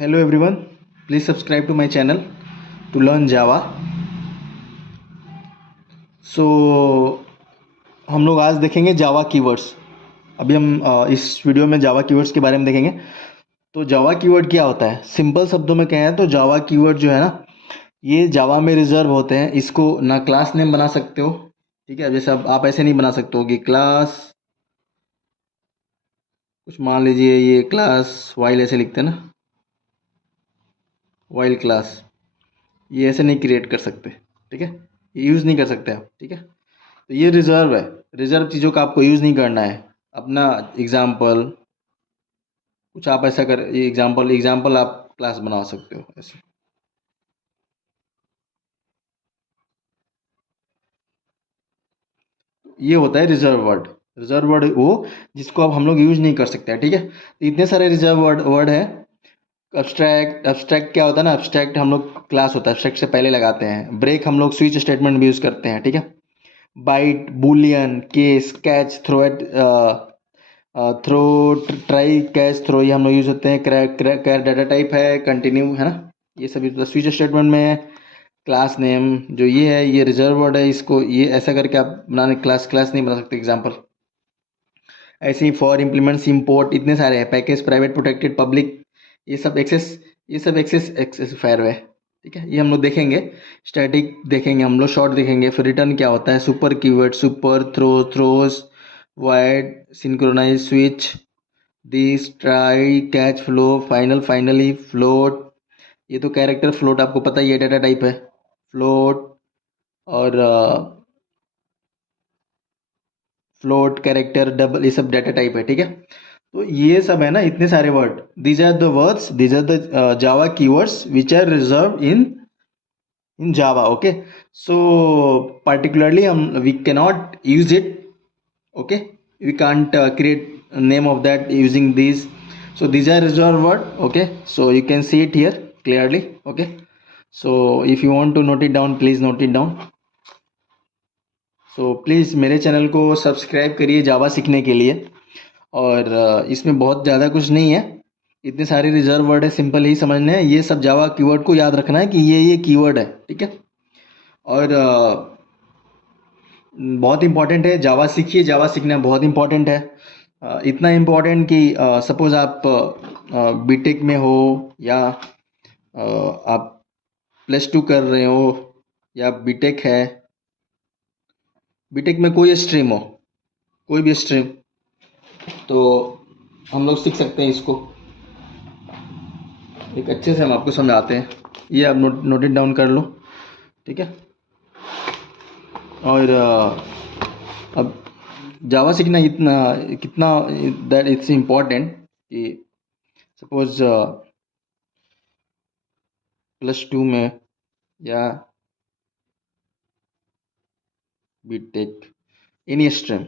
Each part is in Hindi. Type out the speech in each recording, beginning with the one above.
Hello everyone, please subscribe to my channel to learn Java. So हम लोग आज देखेंगे जावा कीवर्ड्स। अभी हम इस वीडियो में जावा कीवर्ड्स के बारे में देखेंगे। तो जावा कीवर्ड क्या होता है, सिंपल शब्दों में कहें तो जावा कीवर्ड जो है ना, ये जावा में रिजर्व होते हैं। इसको ना क्लास नेम बना सकते हो, ठीक है। जैसे अब आप ऐसे नहीं बना सकते हो कि क्लास कुछ मान लीजिए, ये क्लास वाइल ऐसे लिखते हैं ना, वाइल क्लास, ये ऐसे नहीं क्रिएट कर सकते, ठीक है। ये यूज़ नहीं कर सकते आप, ठीक है। तो ये रिजर्व है, रिजर्व चीज़ों का आपको यूज़ नहीं करना है। अपना एग्जाम्पल कुछ आप ऐसा कर, एग्जाम्पल एग्जाम्पल आप क्लास बना सकते हो ऐसे। ये होता है रिजर्व वर्ड। रिजर्व वर्ड वो जिसको अब हम लोग यूज नहीं कर सकते हैं, ठीक है। तो इतने सारे रिजर्व वर्ड वर्ड है। अब्स्ट्रैक्ट, अब्स्ट्रैक्ट क्या होता है ना, अब्स्ट्रैक्ट हम लोग क्लास होता है, अब्स्ट्रैक्ट से पहले लगाते हैं। ब्रेक हम लोग स्विच स्टेटमेंट भी यूज़ करते हैं, ठीक है। Byte, boolean, case, catch, throw at, throw, try, catch, throw, ये हम लोग यूज होते हैं। क्रैक डाटा टाइप है, कंटिन्यू है ना, ये सभी स्विच स्टेटमेंट में है। क्लास नेम जो ये है, ये रिजर्व वर्ड है, इसको ये ऐसा करके आप बनाने क्लास क्लास नहीं बना सकते। एग्जाम्पल ऐसे ही फॉर, इम्प्लीमेंट्स, इंपोर्ट, इतने सारे हैं। पैकेज, प्राइवेट, प्रोटेक्टेड, पब्लिक, ये सब एक्सेस फायर है, ठीक है। ये हम लोग देखेंगे। स्टैटिक देखेंगे हम लोग, शॉर्ट देखेंगे, फिर रिटर्न क्या होता है, super keyword, super, throw, throws, wide, synchronise, switch, this, try, catch, flow, final, finally, float. ये तो कैरेक्टर फ्लोट आपको पता ही है, डाटा टाइप है फ्लोट। और फ्लोट, कैरेक्टर, डबल, ये सब डाटा टाइप है, ठीक है। तो ये सब है ना, इतने सारे word, these are the words, these are the Java keywords which are reserve in Java, okay. So particularly we cannot use it, okay. We can't create a name of that using these. So these are reserved word, okay. So you can see it here clearly, okay. So if you want to note it down, please note it down. So please मेरे चैनल को सब्सक्राइब करिए जावा सीखने के लिए। और इसमें बहुत ज़्यादा कुछ नहीं है, इतने सारे रिजर्व वर्ड है, सिंपल ही समझने हैं। ये सब जावा कीवर्ड को याद रखना है कि ये कीवर्ड है, ठीक है। और बहुत इंपॉर्टेंट है, जावा सीखिए, जावा सीखना बहुत इंपॉर्टेंट है। इतना इम्पोर्टेंट कि सपोज़ आप बीटेक में हो, या आप +2 कर रहे हो, या बीटेक है, बीटेक में कोई स्ट्रीम हो, कोई भी स्ट्रीम, तो हम लोग सीख सकते हैं इसको। एक अच्छे से हम आपको समझाते हैं, ये आप नोट इट डाउन कर लो, ठीक है। और अब जावा सीखना इतना कितना, दैट इट्स इम्पॉर्टेंट कि सपोज +2 में या बीटेक, एनी स्ट्रीम,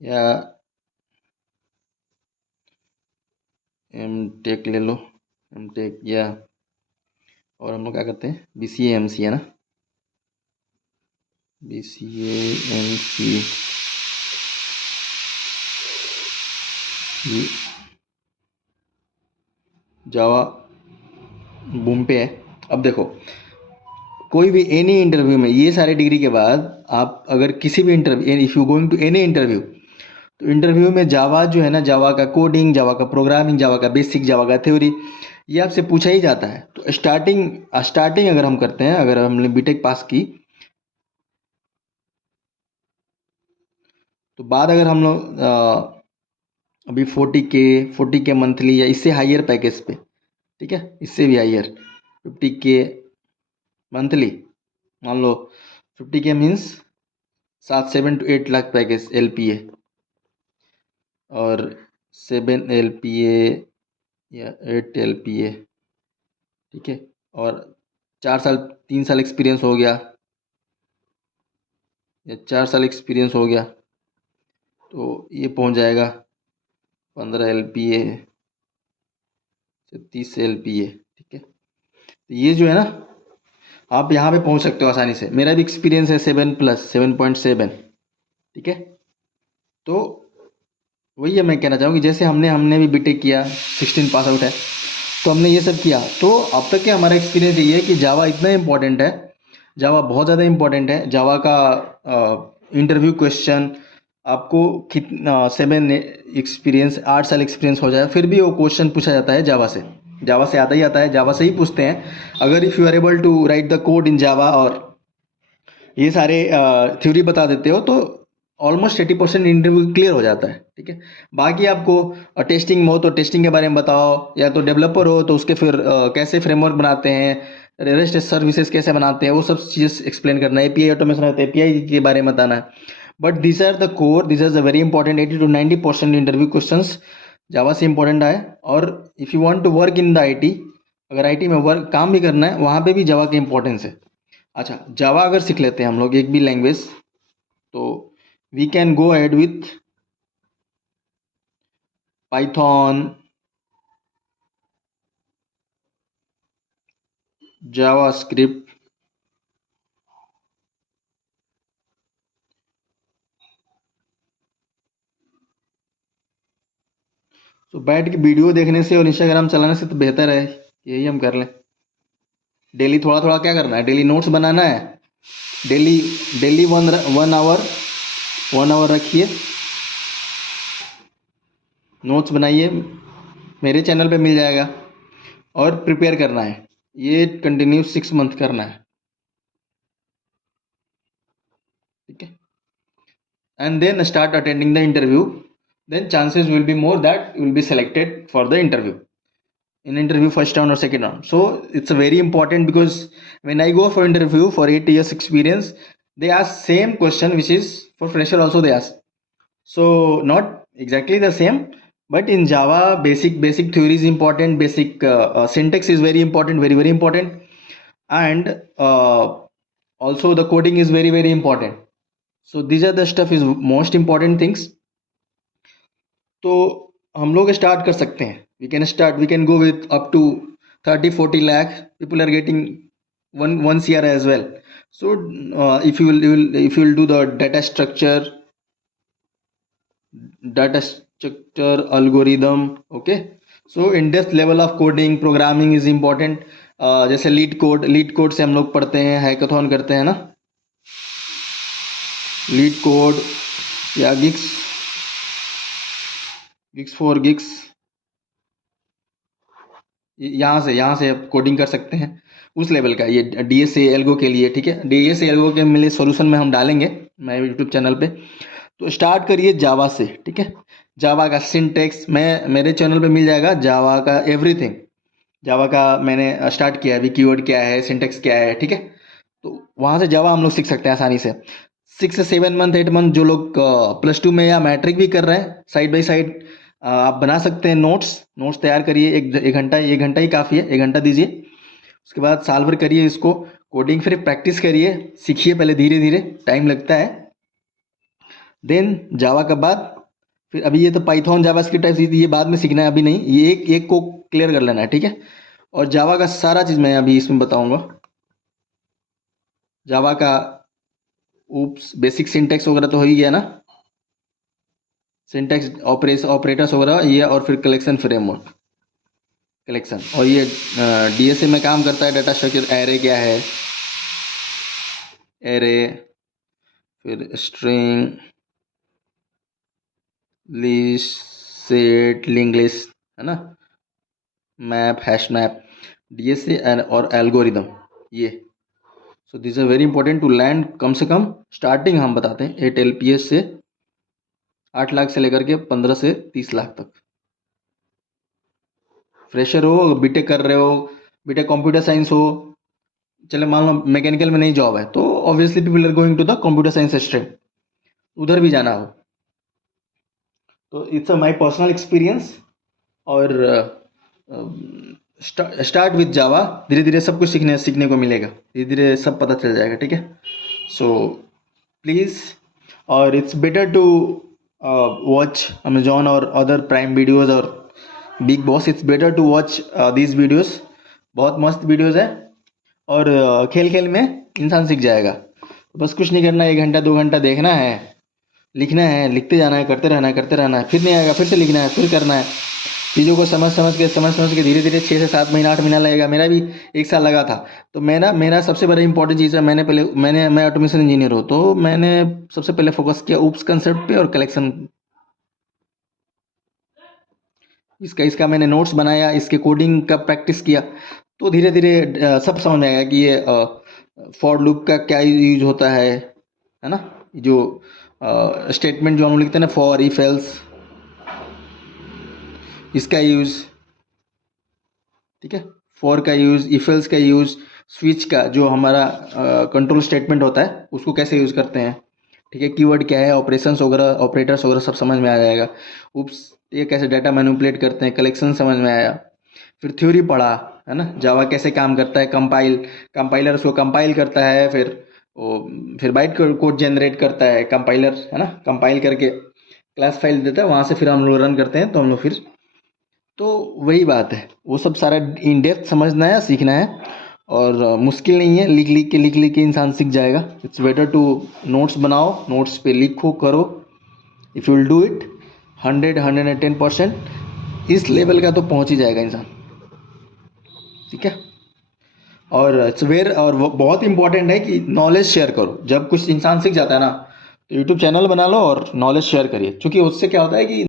या एमटेक ले लो, एमटेक, या और हम लोग क्या करते हैं, बीसीए एमसी है ना, बीसीए एमसी, जावा बूम पे है। अब देखो, कोई भी एनी इंटरव्यू में, ये सारे डिग्री के बाद आप अगर किसी भी interview, if you going to any interview, तो इंटरव्यू में जावा जो है ना, जावा का कोडिंग, जावा का प्रोग्रामिंग, जावा का बेसिक, जावा का थ्योरी, ये आपसे पूछा ही जाता है। तो स्टार्टिंग अगर हम करते हैं, अगर हमने बीटेक पास की, तो बाद अगर हम लोग अभी 40K मंथली या इससे हाइयर पैकेज पे, ठीक है, इससे भी हाइयर 50K मंथली, मान लो 50K means 7 to 8 lakh package LPA, और 7 LPA या 8 LPA, ठीक है। और 3 साल एक्सपीरियंस हो गया, या 4 साल एक्सपीरियंस हो गया, तो ये पहुंच जाएगा 15 LPA से 30 LPA, ठीक है। तो ये जो है ना, आप यहाँ पे पहुंच सकते हो आसानी से। मेरा भी एक्सपीरियंस है 7+, 7.7, ठीक है। तो वही है मैं कहना चाहूँ कि जैसे हमने भी बीटेक किया, 16 पास आउट है, तो हमने ये सब किया। तो अब तक के हमारा एक्सपीरियंस यही है कि जावा इतना इम्पोर्टेंट है, जावा बहुत ज़्यादा इम्पोर्टेंट है। जावा का इंटरव्यू क्वेश्चन आपको कितना 8 साल एक्सपीरियंस हो जाए फिर भी वो क्वेश्चन पूछा जाता है जावा से। जावा से आता ही आता है, जावा से ही पूछते हैं। अगर if you are able to write the code in Java और ये सारे थ्योरी बता देते हो तो ऑलमोस्ट 80% इंटरव्यू क्लियर हो जाता है। ठीक है, बाकी आपको टेस्टिंग हो तो टेस्टिंग के बारे में बताओ, या तो डेवलपर हो तो उसके फिर कैसे फ्रेमवर्क बनाते हैं, रेस्ट सर्विसेज कैसे बनाते हैं, वो सब चीज़ एक्सप्लेन करना है। एपीआई ऑटोमेशन है तो एपीआई के बारे में बताना है। But this are the core, this are the very important 80 to 90% interview questions Java से इंपॉर्टेंट आए। और if you want to work in the IT, अगर आईटी में वर्क काम भी करना है वहाँ पे भी जावा की इंपॉर्टेंस है। अच्छा, जावा अगर सीख लेते हैं हम लोग एक भी लैंग्वेज, तो we can go ahead with Python, JavaScript, तो बैठ के वीडियो देखने से और इंस्टाग्राम चलाने से तो बेहतर है यही हम कर लें। डेली थोड़ा थोड़ा क्या करना है, डेली नोट्स बनाना है। डेली डेली 1 आवर रखिए, नोट्स बनाइए, मेरे चैनल पे मिल जाएगा। और प्रिपेयर करना है, ये कंटिन्यू 6 मंथ करना है। ठीक है, and then start attending the interview, then chances will be more that you will be selected for the interview in interview first round or second round. So it's a very important, because when I go for interview for 8 years experience, they ask same question which is for fresher also they ask. So not exactly the same, but in Java basic theory is important, basic syntax is very important, very important. And also the coding is very important. So these are the stuff is most important things. तो हम लोग स्टार्ट कर सकते हैं, we can go with up to 30-40 lakh, people are getting 1 CR as well. So if you will do the data structure algorithm, okay. So in depth level of coding programming is important. जैसे लीड कोड से हम लोग पढ़ते हैं, हैकाथॉन करते हैं ना, लीड कोड या गिक्स यहाँ से आप कोडिंग कर सकते हैं उस लेवल का। ये डीएसए एल्गो के लिए, ठीक है, डीएसए एल्गो के मिले सॉल्यूशन में हम डालेंगे मैं यूट्यूब चैनल पे। तो स्टार्ट करिए जावा से, ठीक है। जावा का सिंटेक्स मैं मेरे चैनल पे मिल जाएगा, जावा का एवरीथिंग। जावा का मैंने स्टार्ट किया है, अभी कीवर्ड क्या है, सिंटेक्स क्या है, ठीक है। तो वहाँ से जावा हम लोग सीख सकते हैं आसानी से। 6 से 7 मंथ 8 मंथ जो लोग +2 में या मैट्रिक भी कर रहे हैं, साइड बाई साइड आप बना सकते हैं नोट्स तैयार करिए। एक घंटा ही काफ़ी है, 1 घंटा दीजिए। उसके बाद साल भर करिए इसको, कोडिंग फिर प्रैक्टिस करिए, सीखिए पहले धीरे धीरे, टाइम लगता है। देन जावा के बाद फिर अभी ये तो पाइथन जावास्क्रिप्ट टाइप ये बाद में सीखना है, अभी नहीं, ये एक को क्लियर कर लेना है, ठीक है। और जावा का सारा चीज़ मैं अभी इसमें बताऊंगा। जावा का बेसिक सिंटेक्स वगैरह तो हो ही गया ना, सिंटेक्स ऑपरेटर्स वगैरह ये, और फिर कलेक्शन फ्रेमवर्क कलेक्शन, और ये डीएसए में काम करता है डाटा स्ट्रक्चर, एरे क्या है, एरे, फिर string, list, set, link list, है ना, मैप, हैश मैप, डीएसए और एल्गोरिदम ये। So this are very important to land. कम से कम स्टार्टिंग हम बताते हैं 8 LPS से 8 लाख से लेकर के 15 से 30 लाख तक। फ्रेशर हो, बीटेक कर रहे हो, बीटेक कंप्यूटर साइंस हो, चले मान लो मैकेनिकल में नहीं जॉब है, तो obviously people are going to the computer science stream, उधर भी जाना हो तो इट्स माई पर्सनल एक्सपीरियंस। और स्टार्ट विथ जावा, धीरे धीरे सब कुछ सीखने को मिलेगा, धीरे धीरे सब पता चल जाएगा, ठीक है। सो प्लीज़, और it's better to watch Amazon और अदर प्राइम वीडियोज़ और Bigg Boss, it's better to watch these videos, बहुत मस्त वीडियोज़ है। और खेल खेल में इंसान सीख जाएगा, बस कुछ नहीं करना, 1 घंटा 2 घंटा देखना है लिखना है, लिखते जाना है, करते रहना है, करते रहना है, फिर नहीं आएगा, फिर से लिखना है, फिर करना है। चीज़ों को समझ समझ के धीरे धीरे 6 से 7 महीना 8 महीना लगेगा। मेरा भी 1 साल लगा था। तो मेरा सबसे बड़ा इंपॉर्टेंट चीज़ है, मैं ऑटोमेशन इंजीनियर हूँ, तो मैंने सबसे पहले फोकस किया ऊप्स कंसेप्ट पे और कलेक्शन। इसका इसका मैंने नोट्स बनाया, इसके कोडिंग का प्रैक्टिस किया। तो धीरे धीरे सब समझ में आएगा कि ये फॉर लूप का क्या यूज होता है ना। जो स्टेटमेंट जो हम लिखते हैं ना, फॉर इफ एल्स, इसका यूज, ठीक है। फॉर का यूज, इफ एल्स का यूज, स्विच का जो हमारा कंट्रोल स्टेटमेंट होता है उसको कैसे यूज करते हैं, ठीक है। कीवर्ड क्या है, ऑपरेशंस वगैरह, ऑपरेटर्स वगैरह सब समझ में आ जाएगा। उप्स, ये कैसे डाटा मैनिपुलेट करते हैं, कलेक्शन समझ में आया। फिर थ्योरी पढ़ा, है ना, जावा कैसे काम करता है, कंपाइलर उसको कंपाइल करता है, वो फिर बाइट कोड जनरेट करता है कंपाइलर, है ना, कंपाइल करके क्लास फाइल देता है, वहाँ से फिर हम लोग रन करते हैं, तो हम लोग फिर, तो वही बात है, वो सब सारा इन डेप्थ समझना है, सीखना है। और मुश्किल नहीं है, लिख लिख के इंसान सीख जाएगा। इट्स बेटर टू नोट्स बनाओ, नोट्स पे लिखो, करो। If you will do it 110%, इस लेवल का तो पहुंच ही जाएगा इंसान, ठीक है। और और वो बहुत इंपॉर्टेंट है कि नॉलेज शेयर करो। जब कुछ इंसान सीख जाता है ना, तो यूट्यूब चैनल बना लो और नॉलेज शेयर करिए, क्योंकि उससे क्या होता है कि